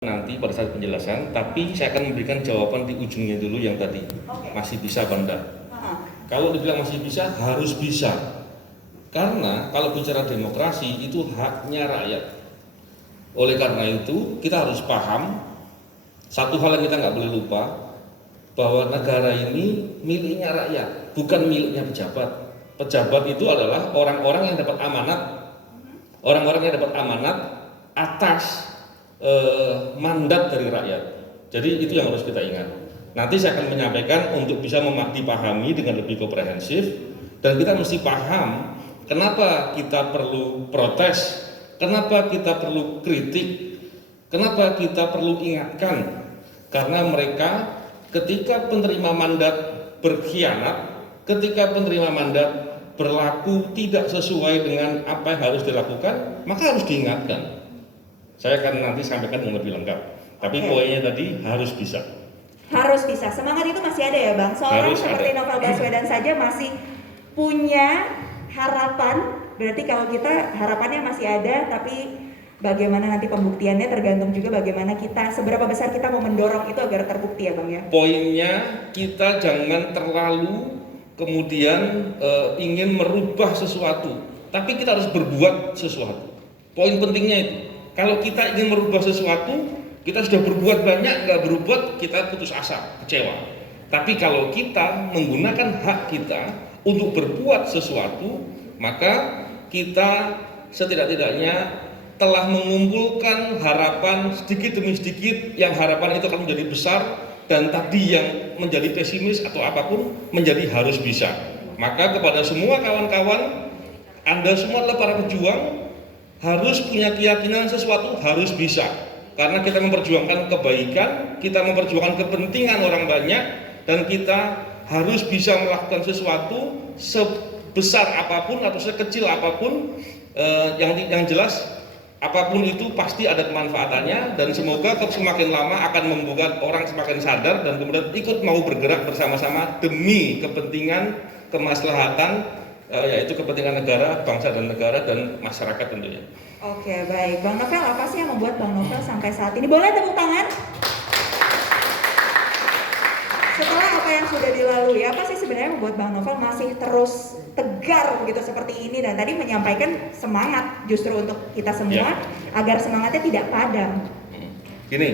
nanti pada saat penjelasan, tapi saya akan memberikan jawaban di ujungnya dulu yang tadi. Masih bisa Banda. Kalau dibilang masih bisa, harus bisa. Karena kalau bicara demokrasi itu haknya rakyat. Oleh karena itu kita harus paham satu hal yang kita nggak boleh lupa, bahwa negara ini miliknya rakyat, bukan miliknya pejabat. Pejabat itu adalah orang-orang yang dapat amanat, orang-orang yang dapat amanat atas mandat dari rakyat. Jadi itu yang harus kita ingat. Nanti saya akan menyampaikan untuk bisa dipahami dengan lebih komprehensif, dan kita mesti paham kenapa kita perlu protes, kenapa kita perlu kritik, kenapa kita perlu ingatkan. Karena mereka ketika penerima mandat berkhianat, ketika penerima mandat berlaku tidak sesuai dengan apa yang harus dilakukan, maka harus diingatkan. Saya akan nanti sampaikan yang lebih lengkap. Tapi poinnya tadi harus bisa. Harus bisa. Semangat itu masih ada ya Bang. Seorang seperti Novel Baswedan saja masih punya harapan. Berarti kalau kita harapannya masih ada, tapi bagaimana nanti pembuktiannya tergantung juga bagaimana kita, seberapa besar kita mau mendorong itu agar terbukti ya Bang ya. Poinnya kita jangan terlalu kemudian ingin merubah sesuatu, tapi kita harus berbuat sesuatu. Poin pentingnya itu. Kalau kita ingin merubah sesuatu, kita sudah berbuat banyak, nggak berbuat, kita putus asa, kecewa. Tapi kalau kita menggunakan hak kita untuk berbuat sesuatu, maka kita setidak-tidaknya telah mengumpulkan harapan sedikit demi sedikit, yang harapan itu akan menjadi besar, dan tadi yang menjadi pesimis atau apapun menjadi harus bisa. Maka kepada semua kawan-kawan, Anda semua adalah para pejuang, harus punya keyakinan sesuatu harus bisa, karena kita memperjuangkan kebaikan, kita memperjuangkan kepentingan orang banyak, dan kita harus bisa melakukan sesuatu sebesar apapun atau sekecil apapun, yang jelas apapun itu pasti ada kemanfaatannya, dan semoga semakin lama akan membuat orang semakin sadar dan kemudian ikut mau bergerak bersama-sama demi kepentingan kemaslahatan, yaitu kepentingan negara, bangsa dan negara, dan masyarakat tentunya. Oke, baik. Bang Novel, apa sih yang membuat Bang Novel sampai saat ini? Boleh tepuk tangan? Setelah apa yang sudah dilalui, apa sih sebenarnya membuat Bang Novel masih terus tegar gitu seperti ini, dan tadi menyampaikan semangat justru untuk kita semua agar semangatnya tidak padam. Gini,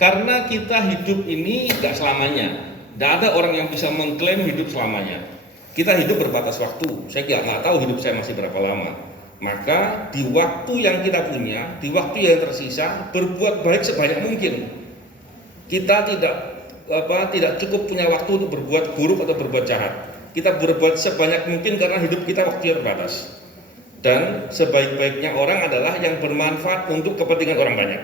karena kita hidup ini tidak selamanya, tidak ada orang yang bisa mengklaim hidup selamanya. Kita hidup berbatas waktu. Saya nggak tahu hidup saya masih berapa lama. Maka di waktu yang kita punya, di waktu yang tersisa, berbuat baik sebanyak mungkin. Kita tidak cukup punya waktu untuk berbuat buruk atau berbuat jahat. Kita berbuat sebanyak mungkin karena hidup kita waktu yang terbatas. Dan sebaik-baiknya orang adalah yang bermanfaat untuk kepentingan orang banyak.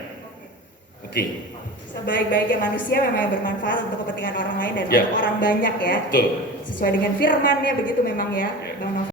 Oke. Sebaik-baiknya manusia memang bermanfaat untuk kepentingan orang lain dan untuk orang banyak ya. Betul. Sesuai dengan firman-Nya begitu memang ya, Bang Novel.